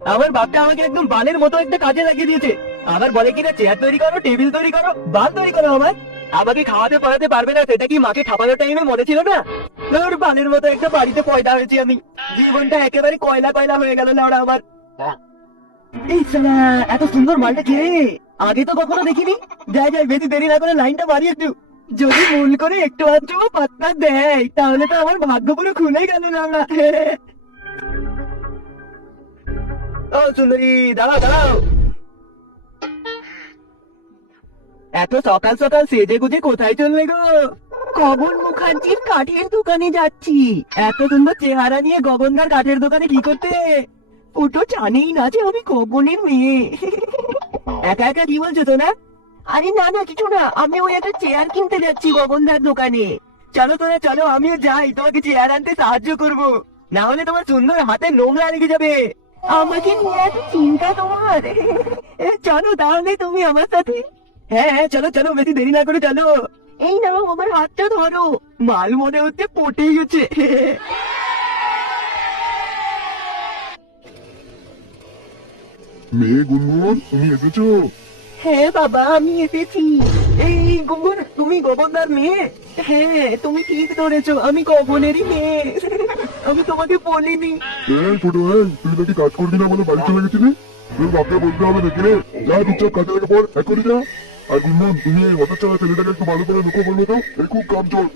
আমার বাপটা আমাকে একদম বালের মতো একটা কাজে লাগিয়ে দিয়েছে। আবার বলে কিনা চেয়ার তৈরি করো, টেবিল তৈরি করো, বাল তৈরি করো। আমাকে খাওয়াতে পড়াতে পারবে না, সেটা কি মাকে ঠাপানোর টাইমে মনে ছিল না? তোর বালের মতো একটা বাড়িতে পয়দা হয়েছি আমি। জীবনটা একেবারে কয়লা কয়লা হয়ে গেল না ওরা আমার। এই শালা, এত সুন্দর মালটা কে রে? আগে তো কখনো দেখিনি। যাই যাই, বেশি দেরি না করে লাইনটা মারি একটু। যদি ভুল করে একটু আধটু পাত্তা দেয় তাহলে তো আমার ভাগ্য পুরো খুলে গেল না আমরা। ও সুন্দরী, দাঁড়াও দাঁড়াও। এত সকাল সকাল সেজে গুজে কোথায় চললে গো? গগন মুখার্জির কাঠের দোকানে যাচ্ছি। এত সুন্দর চেহারা নিয়ে গগনদার কাঠের দোকানে কি করতে? ও তো জানেই না যে আমি গগনের মেয়ে। একা একা কি বলছো তো না? আরে না না, কিছু না, আমি ওই একটা চেয়ার কিনতে যাচ্ছি গগনদার দোকানে। চলো তোরা চলো, আমিও যাই, তোমাকে চেয়ার আনতে সাহায্য করব। না হলে তোমার সুন্দর হাতে নোংরা লেগে যাবে। আমাকে নিয়ে এত চিন্তা তোমার? চলো তাহলে তুমি আমার সাথে। হ্যাঁ হ্যাঁ, চলো চলো, বেশি দেরি না করে চলো। এই নাও আমার হাতটা ধরো। মাল মনে হচ্ছে পটে গেছে। মেয়ে গুনগুন, তুমি এসেছো? হ্যাঁ বাবা, আমি এসেছি। এই গুনগুন, তুমি গগনদার মেয়ে? হ্যাঁ, তুমি ঠিক ধরেছো, আমি গগনেরই মেয়ে। আমি তোমাকে বলিনি। এই ছোট ভাই, তুই নাকি কাজ করবি না বলে বাড়ি চলে গেছিলি? তুই বাপকে বলতে হবে নাকি রে? যা চুপচাপ কাজে লেগে পড়, এখনই যা। আর গুনগুন, তুমি এই হঠাৎ চালা ছেলেটাকে একটু ভালো করে লক্ষ্য করবে তো, এই খুব কামচোর।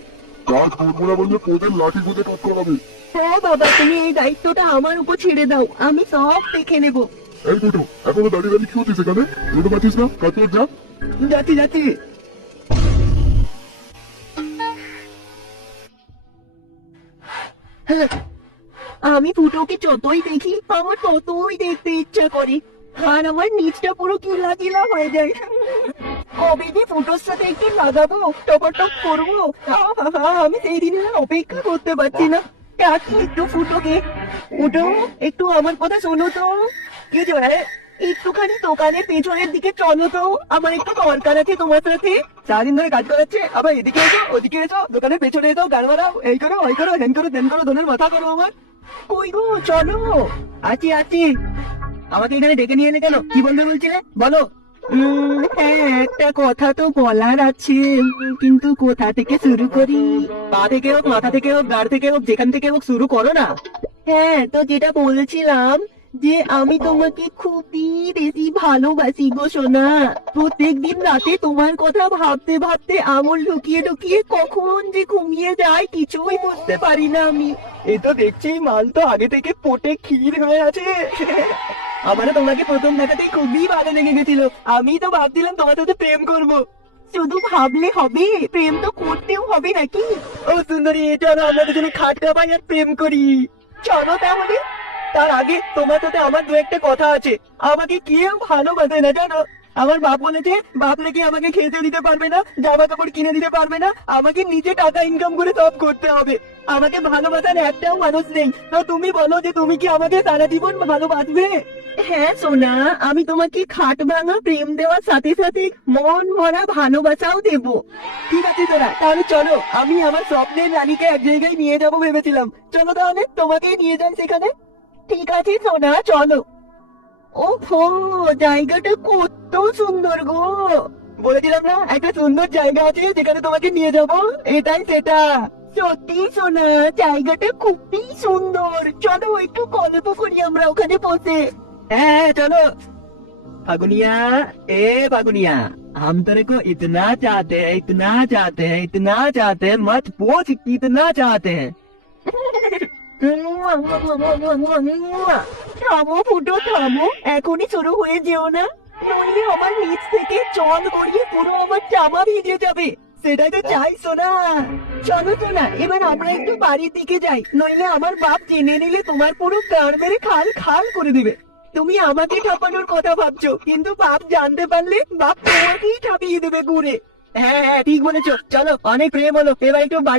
কাজ করবো না বললে পোদের লাঠি খুঁজে কাজ করাবে। হ্যাঁ বাবা, তুমি এই দায়িত্বটা আমার উপর ছেড়ে দাও, আমি সব দেখে নেবো। এই ছোট, এখনো দাঁড়িয়ে দাঁড়িয়ে কি হচ্ছে সেখানে? দেখতে পাচ্ছিস না কাজ কর, যা। যাচ্ছি যাচ্ছি। হ্যাঁ, আমি ফুটোকে যতই দেখি আমার ততই দেখতে ইচ্ছা করে। আর আমার নিচটা পুরো কিলা কিলা হয়ে যায়। কবে যে ফুটোর সাথে একটু লাগাবো, টপাটপ করবো, আমি সেই দিনের আর অপেক্ষা করতে পারছি না। ডাকি একটু ফুটোকে। ফুটো, একটু আমার কথা শোনো তো। কি যে একটুখানি দোকানের পেছনের দিকে চলো তো, আমার একটু দরকার আছে তোমার সাথে। সারাদিন ধরে কাজ করাচ্ছে, আবার এদিকে এসো ওদিকে এসো, দোকানের পেছনে এসো, গান মারাও, এই করো ওই করো, হেন করো তেন করো, দোনের মাথা করো আমার। কই গো, চলো। আছি আছি। আমাকে এখানে ডেকে নিয়ে এলে কেন? কি বলবে বলছিলে, বলো। হ্যাঁ, একটা কথা তো বলার আছে, কিন্তু কোথা থেকে শুরু করি? পা থেকে হোক, মাথা থেকে হোক, গাড় থেকে হোক, যেখান থেকে হোক শুরু করো না। হ্যাঁ, তো যেটা বলছিলাম, যে আমি তোমাকে খুবই বেশি ভালোবাসি গো সোনা। প্রত্যেকদিন রাতে তোমার কথা ভাবতে ভাবতে আঙুল ঢুকিয়ে ঢুকিয়ে কখন যে ঘুমিয়ে যায় কিছুই বুঝতে পারি না আমি। এই তো দেখছি মাল তো আগে থেকে পটে ক্ষীর হয়ে আছে। আমারও তোমাকে প্রথম দেখাতেই খুবই ভালো লেগে গেছিল। আমি তো ভাবছিলাম তোমার সাথে প্রেম করব। শুধু ভাবলে হবে, প্রেম তো করতেও হবে নাকি? ও সুন্দরী, চলো আমরা দুজনে খাট কাপাই আর প্রেম করি। চলো তাহলে। তার আগে তোমার সাথে আমার দু একটা কথা আছে। আমাকে কেউ ভালোবাসে না জানো। আমার বাপ বলেছে, বাপ নাকি আমাকে খেতে দিতে পারবে না, জামা কাপড় কিনে দিতে পারবে না, আমাকে নিজে টাকা ইনকাম করে সব করতে হবে। আমাকে ভালোবাসার একটাও মানুষ নেই। তো তুমি বলো যে তুমি কি আমাকে সারা জীবন ভালোবাসবে? হ্যাঁ সোনা, আমি তোমাকে খাট ভাঙা প্রেম দেওয়ার সাথে সাথে মন ভরা ভালোবাসাও দেব। ঠিক আছে তোরা, তাহলে চলো, আমি আমার স্বপ্নের রানীকে এক জায়গায় নিয়ে যাবো ভেবেছিলাম। চলো তাহলে, তোমাকেই নিয়ে যাই সেখানে। ঠিক আছে সোনা, চলো। ওহো, জায়গাটা কত সুন্দর গো। বলেছিলাম না, একটা সুন্দর জায়গা আছে যেখানে তোমাকে নিয়ে যাব। এটাই সেটা। সত্যি সোনা, জায়গাটা খুবই সুন্দর। চলো একটু গল্প করি আমরা ওখানে বসে। হ্যাঁ চলো। फागुनिया, ए फागुनिया, हम तेरे को इतना चाहते हैं, इतना चाहते हैं, इतना चाहते हैं, मत पूछ कितना चाहते हैं। থামো ফুটো, থামো, এখনই শুরু হয়ে যেও না। নইলে আমার নিচ থেকে জল গড়িয়ে পুরো আমার জামা ভিজে যাবে। সেটাই তো চাইছো না। চলো তো না, এবার আমরা একটু বাড়ির দিকে যাই, নইলে আমার বাপ জেনে নিলে তোমার পুরো গাড় মেরে খাল খাল করে দিবে। তুমি আমাকে ঠাপানোর কথা ভাবছো, কিন্তু বাপ জানতে পারলে বাপ তোমাকেই ঠাপিয়ে দেবে ঘুরে। হ্যাঁ হ্যাঁ, ঠিক বলেছো। চলো, অনেক প্রেম হলো, এবার একটু বাড়ি